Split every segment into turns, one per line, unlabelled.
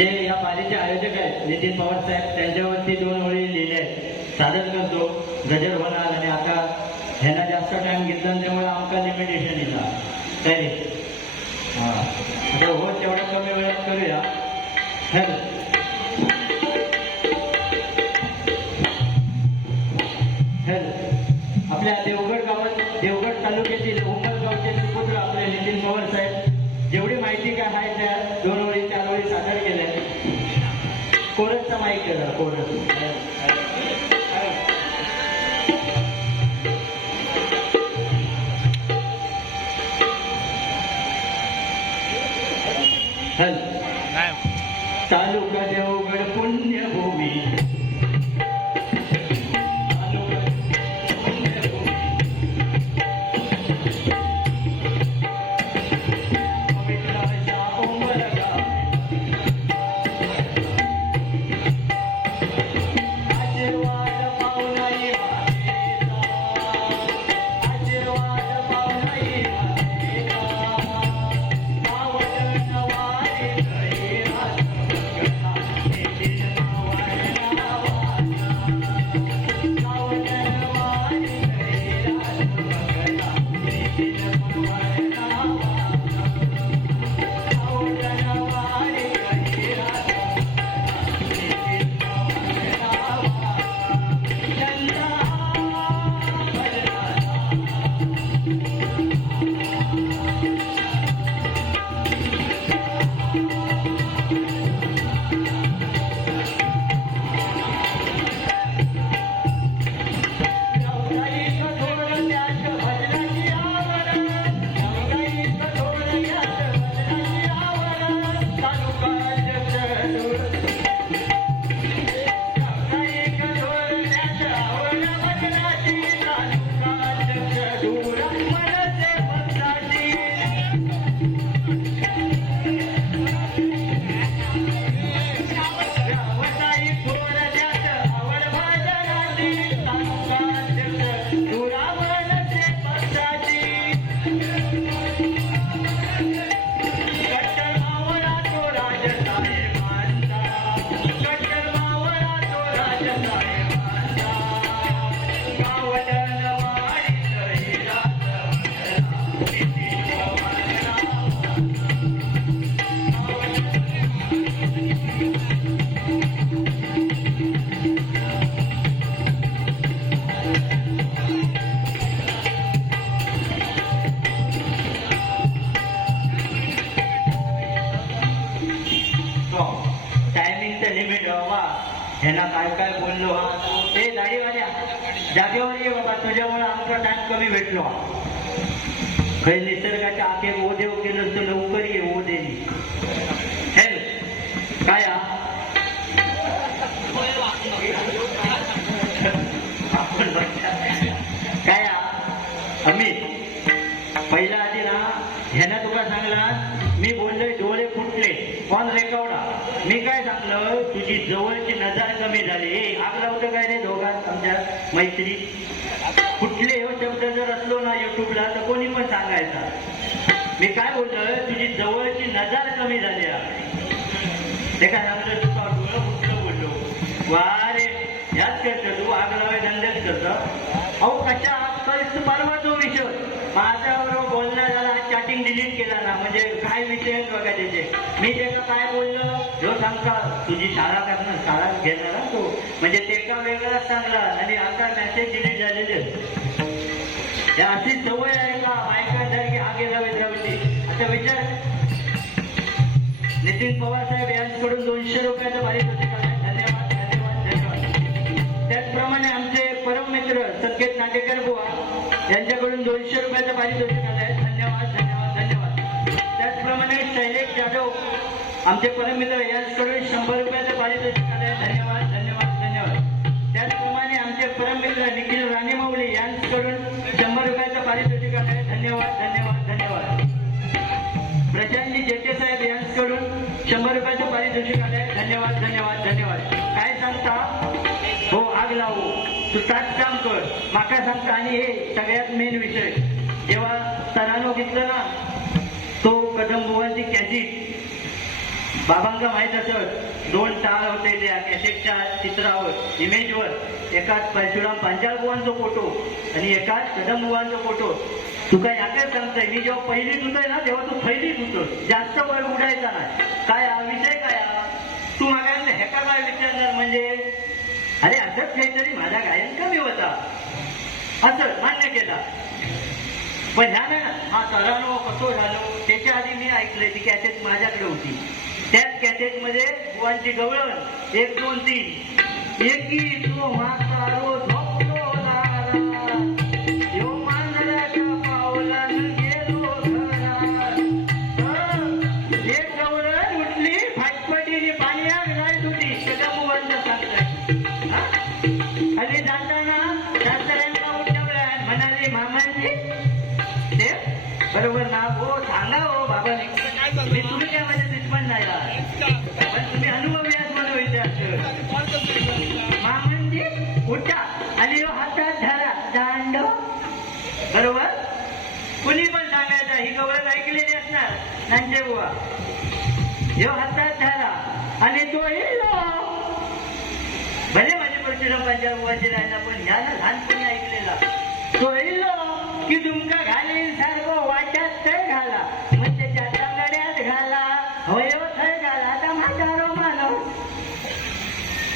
जे या पालीचे आयोजक आहेत. नितीन पवार साहेब त्यांच्यावरती दोन ओळी लिहिले आहेत. सादर करतो. गजर होणार आणि आता ह्यांना जास्त टाइम घेतला आणि त्यामुळे आमका लिमिटेशन येतात तरी. हां. आता हो तेवढ्या कमी वेळात करूया. मैत्री. कुठले हो शब्द जर असलो ना युट्यूबला तर कोणी पण सांगायचा. मी काय बोललोय तुझी जवळची नजर कमी झाली एका ते तुझा डोळं कुठलं बोललो. वारे याच करतो तू. आग लावाय धंद्याच करत. अहो कशा? आजकाल परवा तो विषय. माझ्याबरोबर बोलणं झाला चॅटिंग डिलीट केला ना म्हणजे काय विषय बघा त्याचे. मी त्याला काय बोललो? जो सांगता तुझी शाळा करणार शाळा घेणार तो. म्हणजे ते का वेगळाच सांगला? आणि आता मेसेज डिलीट झालेले अशी सवय आहे का? बायका जर की आगे लावत राहायची आता विचार. नितीन पवार साहेब यांच्याकडून दोनशे रुपयाचं भारी होते धन्यवाद धन्यवाद धन्यवाद. त्याचप्रमाणे आमचे परम मित्र संकेत नाटेकर बुवा यांच्याकडून दोनशे रुपयाचं पारितोषिक आलं आहे. धन्यवाद धन्यवाद. त्याचप्रमाणे शैलेश जाधव आमचे परममित्र यांच्याकडून शंभर रुपयाचं पारितोषिक आलं आहे धन्यवाद धन्यवाद धन्यवाद. त्याचप्रमाणे आमचे परममित्र निखिल राणेमाऊली यांच्याकडून शंभर रुपयाचं पारितोषिक आलं आहे धन्यवाद धन्यवाद धन्यवाद. प्रशांतजी जेटे साहेब यांच्याकडून शंभर रुपयाचं पारितोषिक आलंय धन्यवाद धन्यवाद धन्यवाद. काय सांगता? हो आग लावू. तू ताच काम कर. माका सांगता आणि हे सगळ्यात मेन विषय. जेव्हा सरानो घेतलं ना तो कदम बुवाची कॅसेट बाबांना माहीत असत दोन टाळ होते त्या कॅसेटच्या चित्रावर इमेजवर एकाच परशुराम पांचाळ बुवांचा फोटो आणि एकाच कदम बुवांचा फोटो तुका याकडे सांगतोय मी जेव्हा पहिलीत होतोय ना तेव्हा तू पहिलीत होतो जास्त वय उडायचा नाही. काय हा विषय काय हा? तू मागा हेका काय विचारणार म्हणजे? अरे असंच काहीतरी माझा गायन कमी होता. असं मान्य केला. पण ह्या ना हा तरानो कसो झालो? त्याच्या आधी मी ऐकलंय ती कॅसेट माझ्याकडे होती. त्याच कॅसेटमध्ये बुवांची गवळण एक दोन तीन. एकी तो म्हातारो ऐकलेली असणार बुवा. ह्यो हातात झाला आणि तो इल्लो हो. भले माझे परशुराम पंजाब बुवाचे राहिला पण ह्यानं लहानपणी ऐकलेला? तो इल्लो हो. की तुमका घालीन सारखं वाट्यात थंय घाला. म्हणजे त्याच्या तांगड्यात घाला. होयो हो, थंय घाला. आता म्हातारो मानव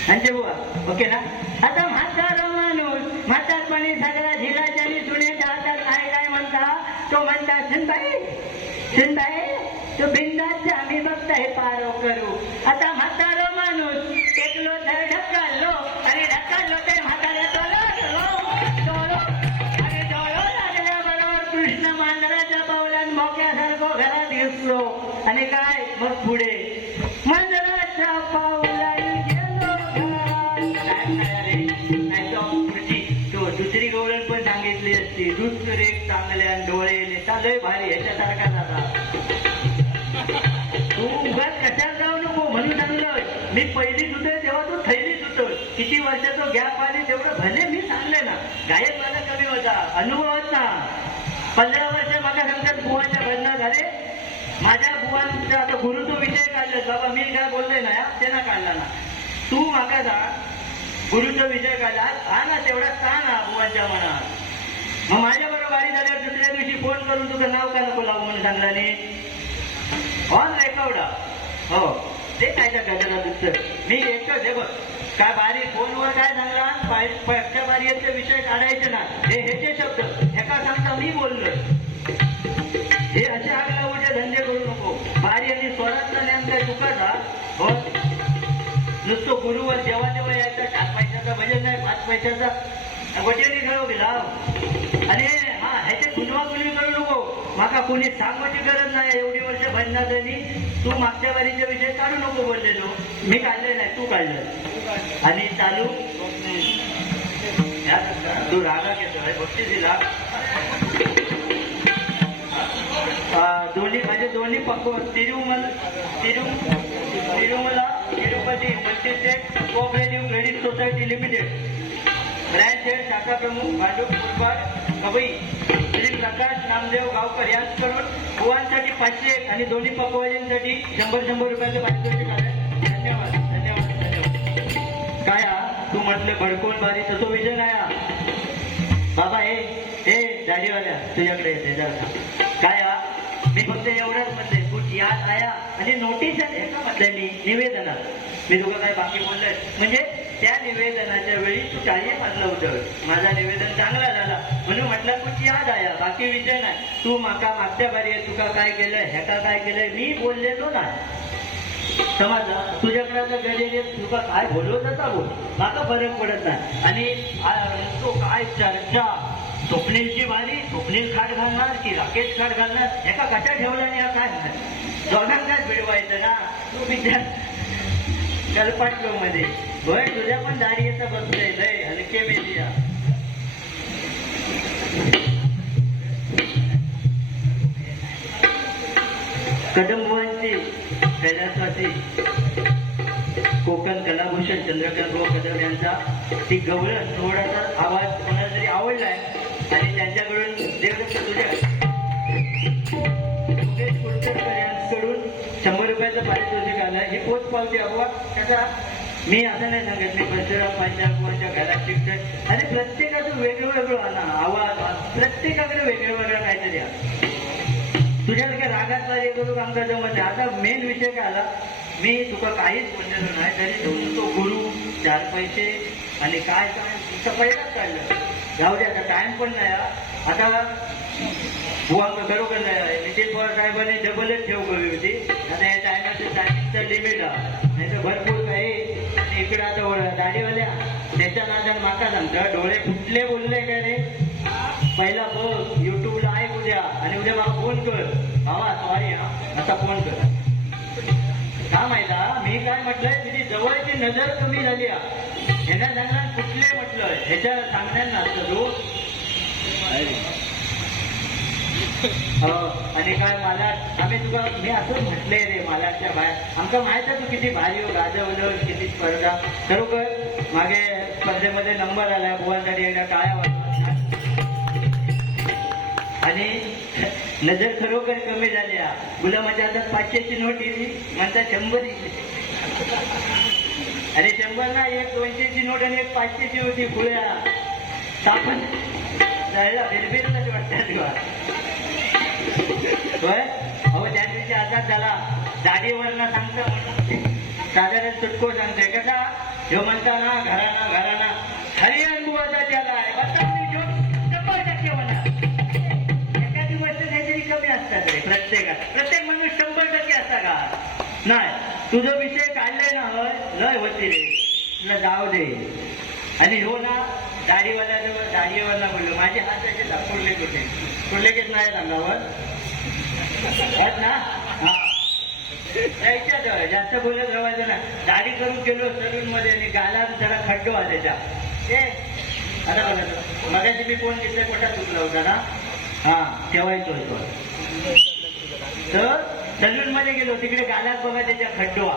म्हणजे बुवा. ओके ना आता म्हातारो माणूस म्हातारपणी सगळा झिलाच्या आणि सुनेच्या हातात काय काय म्हणता तो म्हणता शिंदाई शिंदाई तू बिंदाचे आम्ही बघताय पारो करू. आता म्हातारो माणूस एकलो तर ढकललो आणि ढकललो ते म्हाताऱ्या डोळो डोलो आणि डोळो लागल्याबरोबर कृष्ण मांजराच्या पावलान मोक्यासारखं घरात घुसलो आणि काय? मग पुढे? उगाच कशात जाऊ नको? म्हणून सांगलं मी पहिली होते तेव्हा तू थैलीच होतो किती वर्षाचा गॅप आले तेवढं भले मी सांगले ना. गायक माझा कमी होता अनुभव होता पंधरा वर्ष माझ्या सांगतात बुवाच्या भजना झाले. माझ्या बुवांचा आता गुरुचा विषय काढला. बाबा मी काय बोललोय ना या, ते ना काढला ना. तू माका जा. गुरुचा विषय काढला. हा ना तेवढा का ना बुवांच्या मनात. मग माझ्या बरोबर आई झाल्यावर दुसऱ्या दिवशी फोन करून तुझं नाव का नको लावू म्हणून सांगला नाही ऑन रेकॉर्ड हो. ते काय त्या गजाला मी एकच हे बघ. काय बारी फोनवर काय सांगला पक्षच्या बारीचे विषय काढायचे ना. हे ह्याचे शब्द. एका सांगता मी बोललो हे असे म्हणजे धंदे करू नको. बारी आणि स्वरातला नेमका चुकाचा हो. नुसतं गुरुवर जेव्हा जेव्हा यायचा चार पैशाचा भजन नाही पाच पैशाचा. वजनही खेळू गेला हो. आणि हा ह्याचे गुणवा गुणवी करू नको. माका कोणी सांगण्याची गरज नाही एवढी वर्ष भजनात तू मागच्या वारीच्या विषय काढू नको बोललेलो. मी काढले नाही तू काढलं आणि चालू? तू रागा घेतोय भक्ती दिला दोन्ही माझे दोन्ही पक्व Tirumal Tiru Tirumala Tirupati multistate cooperative credit society limited branch head शाखा प्रमुख भांडूप फुटबॉल कबई श्री प्रकाश नामदेव गावकर यांच्याकडून बुवांसाठी पाचशे आणि दोन्ही पकवाजींसाठी शंभर शंभर रुपयाचे पारितोषिक आले धन्यवाद धन्यवाद धन्यवाद. काय तू म्हटलं भडकोन बारी तसो विजन आया बाबा हे हे दाढीवाल्या तुझ्याकडे येते काया काय मी फक्त एवढंच म्हणते कुठ याद आया आणि नोटीस आहे का म्हटलं मी? निवेदनात. मी तुला काय बाकी बोललंय? म्हणजे त्या निवेदनाच्या वेळी तू काही मारलं होतं. माझा निवेदन चांगला झाला. म्हणून म्हटलं तुझी याद आया बाकी विषय नाही. तू माका मागच्या बारी तुका काय केलंय ह्याका काय केलंय मी बोललेलो नाही. समजला? तुझ्याकडे गेलेले तुका काय बोलवत होता बोल? माका फरक पडत नाही. आणि तो काय चर्चा? स्वप्नीलची बारी स्वप्नील खाट घालणार की राकेश खाट घालणार? एका कशा ठेवला आणि हा काय दोघांनाच भिडवायचं ना? तू विचार. कल्पाटलो मध्ये होय तुझ्या पण दाढी येतं बसलंय लय हलके मेलिया कदंबांची कैलासवासी कोकण कलाभूषण चंद्रकांत कदम यांचा ती गवळण थोडासा आवाज कोणाला तरी आवडलाय? आणि त्यांच्याकडून देवदत्त तुझ्या. मुकेश शंभर रुपयाचं पारितोषिक आलं. ही पोच पावते अगोबा त्याचा मी असं नाही सांगत मी घरात शिकतोय आणि प्रत्येकाचं वेगळं वेगळं आणा आवाज प्रत्येकाकडे वेगळं वेगळं काहीतरी आहे तुझ्यासारख्या रागात हे करू आमचा जमत नाही आता मेन विषय काय आला? मी तुका काहीच बोललेलो नाही तरी दोन तो गुरु चार पैसे आणि काय काय? तुझं पहिलाच काढलं. जाऊ दे आता टाइम पण नाही आता बुवांक खरोखर नाही नितीन पवार साहेबांनी डबलच ठेव केली होती. आता या टायमाचं टायमिंगचं लिमिट आहे नाही तर भरपूर काही इकडं आता दाढीवाल्या त्याच्या नादान माका सांगता डोळे फुटले बोलले काय रे? पहिला बघ युट्यूबला ऐक उद्या आणि उद्या मला फोन कर. भावा सॉरी हा. आता फोन कर. का माहिता? मी काय म्हटलंय तुझी जवळची नजर कमी झाली हा ह्यांना सांगणार कुठले म्हटलं ह्याच्या सांगण्यात नसतं तू हो, आणि काय मला आम्ही तुका मी असं म्हटले रे मालाच्या बाहेर. आमका माहीत आहे तू किती भारी हो गाजवलं किती स्पर्धा. खरोखर मागे स्पर्धेमध्ये नंबर आला बुवांसाठी एकदा काळ्या आणि नजर खरोखर कमी झाली गुलामाच्या म्हणजे हातात पाचशेची नोट येली म्हणता शंभर अरे शंभर ना एक दोनशेची नोट आणि एक पाचशेची होती गुळ्या सापण जायला बिलबिलच वाटतात होय? अहो त्या दिवशी असाच झाला. दाढीवरनं सांगतं. म्हणून साधारण सुटको सांगतोय. कसा? ह्यो म्हणता ना घराना घराना हरियाण बुवाचा त्याला आहे. शंभर टक्के म्हणा एखादी गोष्ट काहीतरी कमी असतात रे प्रत्येकात प्रत्येक माणूस शंभर टक्के असता का? नाही. तुझा विषय काढलाय ना होय लय होती रे. तुला जाऊ दे. आणि हो ना गाडीवाल्याजवळ गाडीवाला बोललो. माझे हात असे दाखवले कुठे कुठले केस नाही अंगावर होत ना? हा. जास्त बोलत राहायचं ना दाढी करून गेलो सलून मध्ये आणि गाला जरा खड्डो आहे त्याच्या ए आता बघा. मगाशी मी फोन घेतला कोठा चुकला होता ना? हा ठेवायचो होतो तर सलून मध्ये गेलो. तिकडे गालात बघा त्याच्या खड्डोआ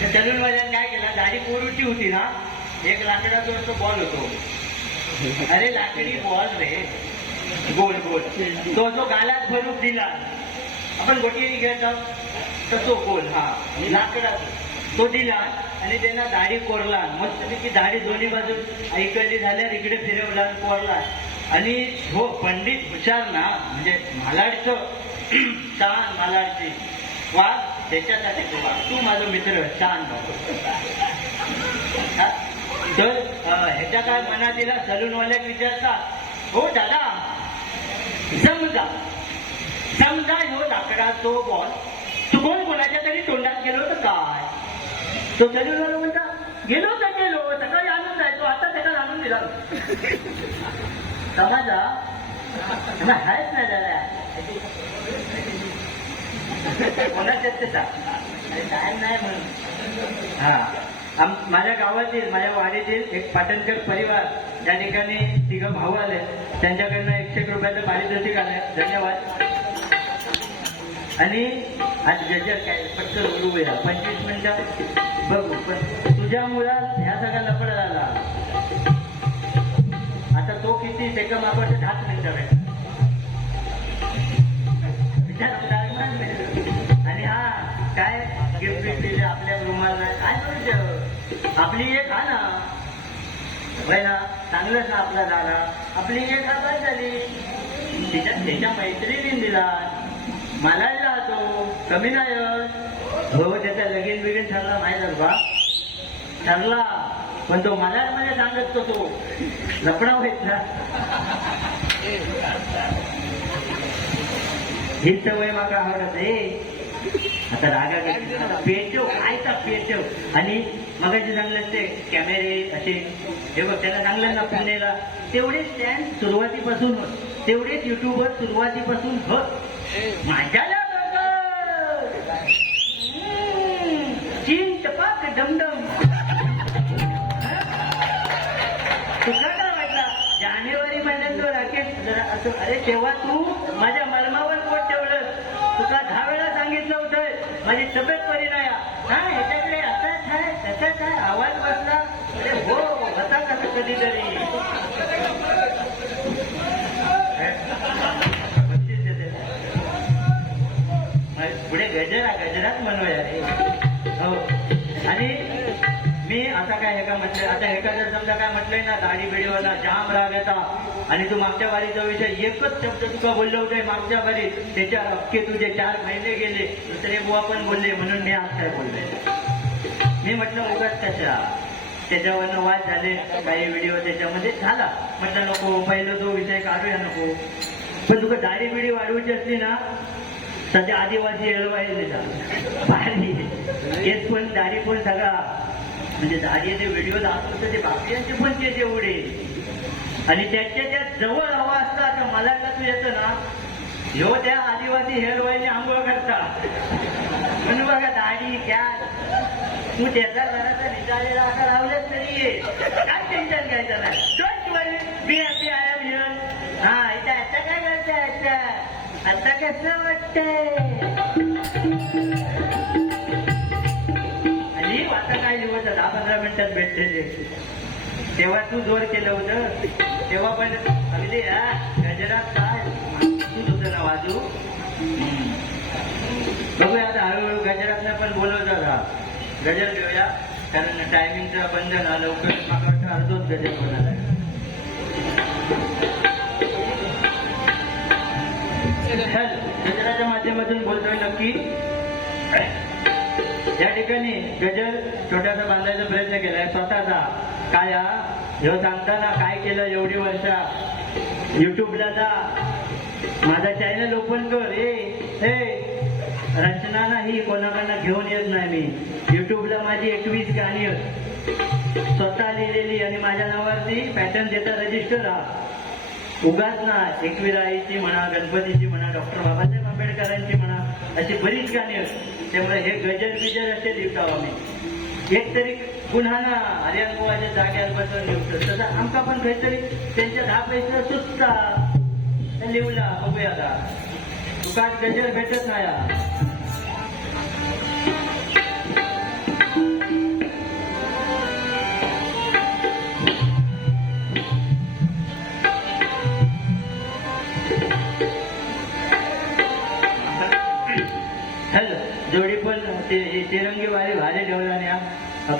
तर सलून वाल्याने काय केला? गाडी कोरूची होती ना? एक लाकडाचा तो बॉल होतो. अरे लाकडी बॉल रे. गोल गोल. तो जो गालात भरून दिला. आपण गोटीने घेतो तर तो गोल हा. लाकडाचा तो दिला आणि त्यांना दाढी कोरला. मस्तपैकी दाढी दोन्ही बाजू ऐकली झाल्यावर इकडे फिरवला कोरला. आणि हो पंडित हुशार ना. म्हणजे मालाडचं छान मालाडची. वा त्याच्यासाठी तू वा तू माझा मित्र छान हा? तर ह्याच्या काय मनातीला सलूनवाल्याक विचारतात. हो दादा समजा समजा ह्यो लाकडा तो बॉल तू कोण कोणाच्या तरी तोंडात गेलो तर काय? तो सलूनवाला म्हणता गेलो तर गेलो सकाळी आणून जायचो आता त्याला आणून दिला. समजा हायच नाही दादा कोणाच्या ते टाइम नाही म्हणून. हा. आम माझ्या गावातील माझ्या वाडीतील एक पाटणकर परिवार ज्या ठिकाणी तिघं भाऊ आले त्यांच्याकडनं एकशे एक रुपयाचं पारितोषिक आलं धन्यवाद. आणि आज जजर काय फक्त बघूया पंचवीस मिनिटं बघू पण तुझ्या मुळात ह्या सगळा लपड झाला. आता तो किती टेकम आपण दहाच मिनिटं भेट आणि हा काय गिफ्ट दिले आपल्या रुमाला काय करूच आपली एक हा ना. पहिला चांगलंच ना आपला झाला आपली एक हा काय झाली. तिच्या त्याच्या मैत्रिणीने दिला. मला राहतो कमी नाही हो, हो त्याचा लगीन बिगीन ठरला नाही बा. ठरला. पण तो मला म्हणजे सांगत तो तो लपडा व्हायचा. ही सवय माका आवडत आहे. आता रागा पेटव काय पेटव. आणि मगाशी सांगलं ते कॅमेरे असे. हे बघ त्याला सांगलं ना पुण्याला. तेवढे स्टँड सुरुवातीपासून होत. तेवढेच युट्यूबवर सुरुवातीपासून होत. माझ्याला बघ. हम्म, चीन टपाक डमडम तुला काय वाटला? जानेवारी महिन्यात राकेश जरा असं अरे तेव्हा तू माझ्या मर्मावर पोट ठेवलं तुला दहा वेळा सांगितलं होतं माझी तब्येत बरी नाही. हा ह्याच्याकडे असाच आहे तसंच आहे आवाज बसला? अरे हो होता कसं कधीतरी? म्हणजे पुढे गजरा गजरात म्हणूया आता हे समजा काय म्हटलंय ना दाढी बिडीवाला जाम राग येता. आणि तू मागच्या वारीचा विषय एकच शब्द तुका बोललो होते मागच्या वारीत त्याच्या अख्खे तुझे चार महिने गेले. दुसरे बुवा पण बोलले म्हणून मी आज काय बोलले मी म्हटलं उगाच कशा त्याच्यावरनं वाद झाले. काही व्हिडिओ त्याच्यामध्ये झाला. म्हटलं नको पहिलं तो विषय काढूया नको. पण तुका दाढी बिडी वाढवायची असली ना सध्या आदिवासी हलवायला पाणी केस पण दाढी पण सगळा. म्हणजे दाढी ते व्हिडिओ दाखवतं ते बाकीचे पण ते तेवढे आणि त्याच्या त्या जवळ हवा असता तर मला का तू येतं ना? ह्यो त्या आदिवासी हेअर ऑइलने आंघोळ करता. पण बघा दाढी क्या तू त्याचा घराचा निघालेला असा लावलेच तरी ये. काय टेन्शन घ्यायचं नाही. Don't worry be happy I am here हा इथं आता काय करताय? आता? आता कसं वाटतंय? पंधरा भेटते तेव्हा तू जोर केलं होतं. तेव्हा पण अगदी या गजरात काय? तूच होतं ना वाजू बघूया आता हळूहळू गजरात पण बोलवतात हा गजर घेऊया कारण टायमिंगचं बंधन आलं लवकरच मला वाटतं अर्धोच गजर होणार आहे हॅलो गजराच्या माध्यमातून बोलतोय नक्की. या ठिकाणी गजर छोटासा बांधायचा प्रयत्न केलाय. स्वतःचा. काय हा? ह्यो सांगताना काय केलं एवढी वर्ष? युट्यूबला जा. माझा चॅनल ओपन कर. ए हे रचना नाही कोणाकडनं घेऊन येत नाही मी. युट्यूबला माझी एकवीस गाणी स्वतः लिहिलेली आणि माझ्या नावावरती पॅटर्न देता रजिस्टर हा. उगाच ना एकविराईची म्हणा गणपतीची म्हणा डॉक्टर बाबासाहेब आंबेडकरांची म्हणा अशी बरीच गाणी आहेत. त्यामुळे हे गजर बिजर असे लिहितो आम्ही. एक तरी पुन्हा ना हरियाण गोवाच्या जाग्यावर बसून लिहतो. तसं आमका पण काहीतरी त्यांच्या दहा पैसे सुचता ते लिहला बघूया तुका गजर भेटत नाही.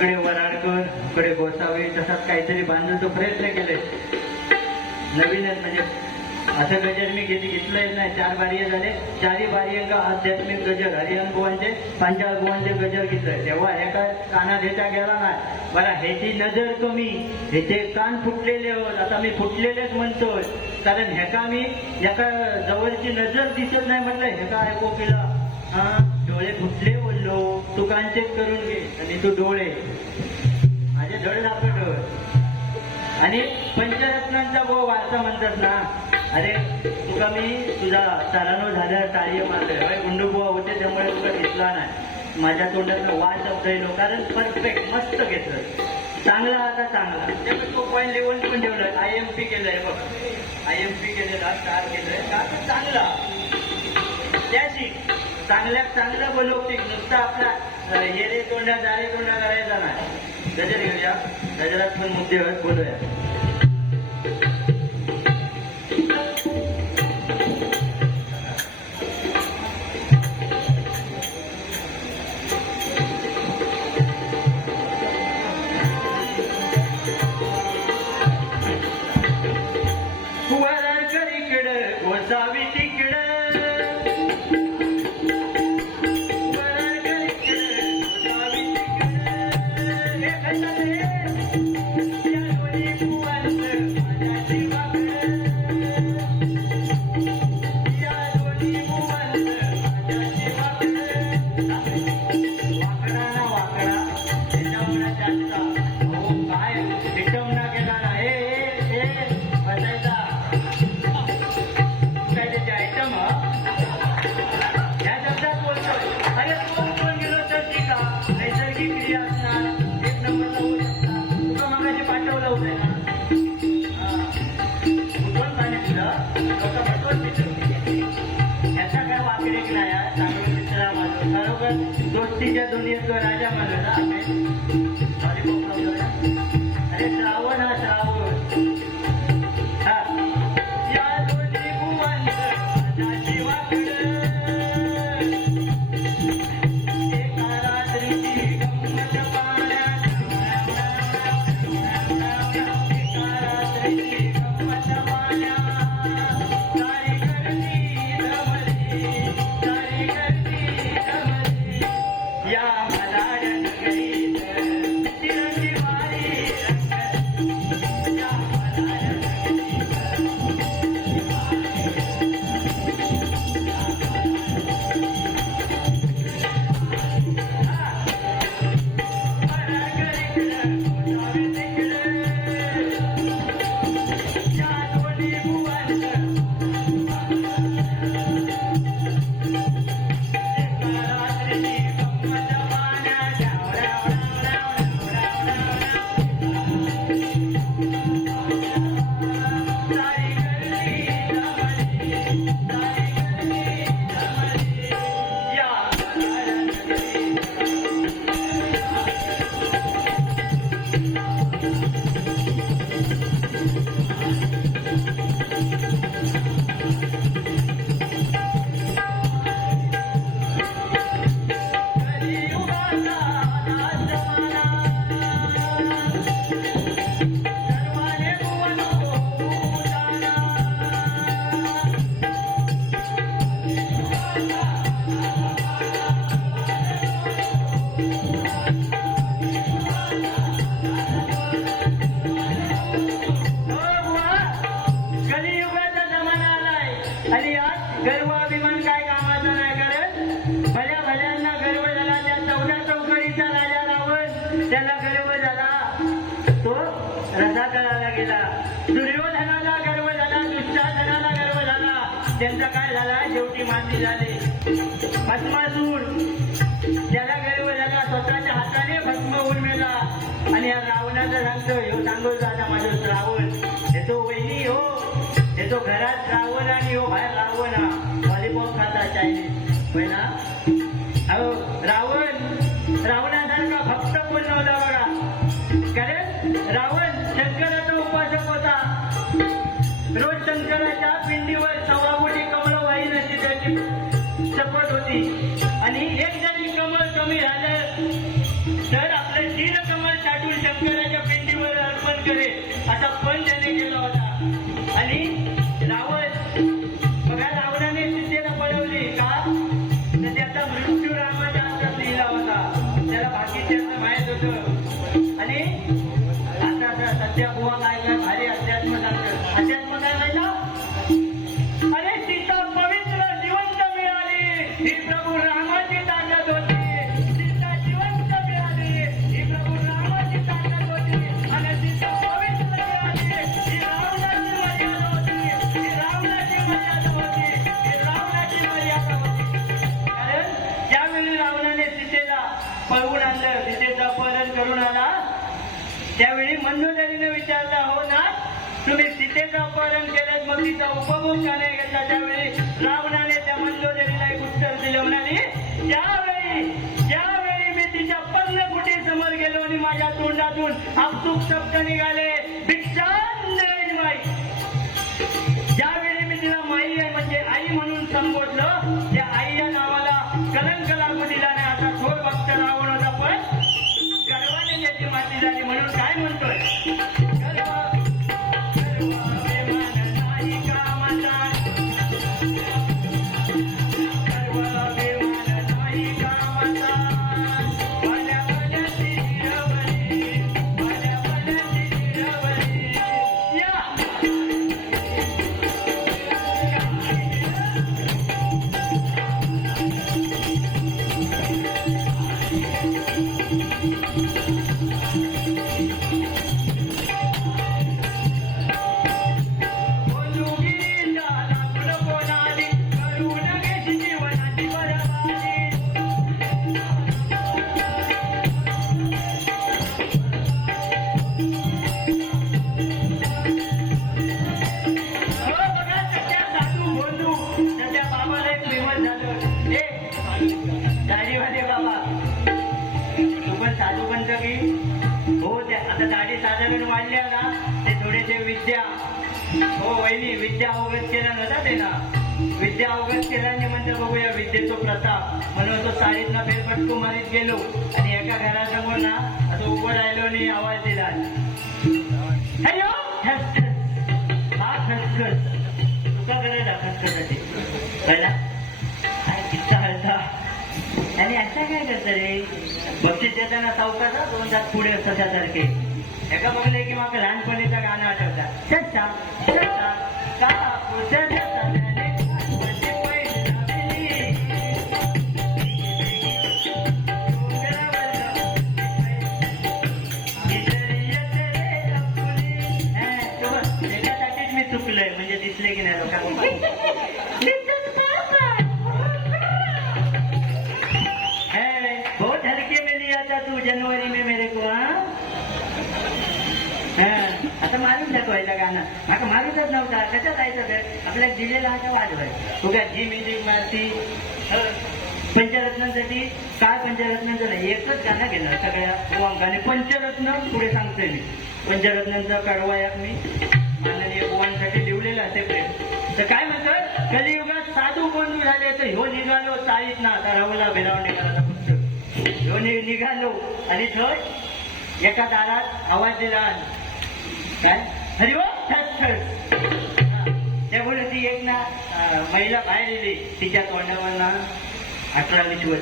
हा. वराडकर अकडे गोसावी तसाच काहीतरी बांधण्याचा प्रयत्न केले. नवीनच म्हणजे असं गजर मी घेत घेतलंय नाही. चार बारिये झाले. चारही बारियांका आध्यात्मिक गजर हरिहन गोवांचे पंजाब गोवांचे गजर घेतलंय तेव्हा एका कानात देता गेला नाही. बरं ह्याची नजर कमी. ह्याचे कान फुटलेले होत. आता मी फुटलेलेच म्हणतोय. कारण ह्याका मी एका जवळची नजर दिसत नाही म्हटलं ह्याका ऐकू केला. हा डोळे फुटले हो. बोललो तू करून घे आणि तू डोळे. माझे डोळे दाखवत. आणि पंचरत्नांचा गो वारसा म्हणतात ना अरे तुका मी तुझा चालानो झाल्या कार्य मारले गुंडूबुवा होते त्यामुळे तुला दिसला नाही. माझ्या तोंडातलं वा शब्द येलो कारण परफेक्ट मस्त घेतलं चांगला आता चांगला. त्यामुळे तो पॉईंट लेवल पण ठेवलं आय एम पी केलंय बघ. आय एम पी केलेला स्टार केलंय. का चांगला. त्याशी चांगल्या चांगलं बोलवते नुसतं आपला अं, येरे तोंडा जारे तोंडा करायचा नाही. त्याच्यात घेऊया. त्याच्यात पण मुद्दे बोलूया. झाला शेवटी झाले भस्मासूर ज्याला गर्व झाला स्वतःच्या हाताने भस्म होऊन उर्मिला. आणि या रावणाचं सांगतो ह्यो सांगतो दादा माझं श्रावण. येतो वहिनी हो. येतो घरात रावण आणि हो बाहेर रावण हा लॉलीपॉप खाता चायनीज होय अहो रावण रावणासारखा भक्त कोण नव्हता बघा. कारण रावण शंकराचा उपासक होता. रोज शंकराच्या पिंडीवर सवा शपथ होती. त्यावेळी मंदोदरीने विचारला हो ना तुम्ही सीतेचं अपहरण केलं मग तिचा उपभोग का नाही घेतला? त्यावेळी रावणाने त्या मंदोदरीला एक उत्तर दिलं म्हणाली त्यावेळी ज्यावेळी मी तिच्या पन्न कुठे समोर गेलो आणि माझ्या तोंडातून आपसूक शब्द निघाले ना ते थोडेसे विद्या. हो वहिनी विद्या अवगत केला नव्हता देना विद्या अवगत केल्याने म्हणजे बघूया विद्येचो प्रताप. म्हणून तो साडीतला फेरफटकू मारीत गेलो आणि एका घरासमोर ना असं उभं राहिलो आणि आवाज दिला. हॅलो! हा खसखस. तुका करायचा खसखसाची. पहिला काय किस्सा हलता. आणि अशा काय करत रे? बक्षीस देताना सावकाचा दोन तास पुढे असतात त्यासारखे. एका बघले की मग लहानपणीचं गाणं आठवतात गाणं. माका मागितच नव्हता. कशा जायचं तर आपल्या दिलेला आता वाजवाय तू काय जी म्युझिक मारती पंचरत्नांसाठी काय पंचरत्नांचं नाही? एकच गाणं घेणार सगळ्या ओवांकाने पंचरत्न पुढे सांगतोय मी. पंचरत्नांचा कडवा मी माननीय ओवांसाठी लिवलेला असे तर काय म्हणतात कलियुगात साधू बंधू झाले तर ह्यो निघालो चाळीत ना. आता राहुला भिरावणे पुस्तक ह्यो. नि- निघालो. आणि थंय एका दारात आवाज दिला. काय? हरि ओम त्यामुळे ती एक ना महिला बाहेर येली तिच्या तोंडावर ना अठरा विश्व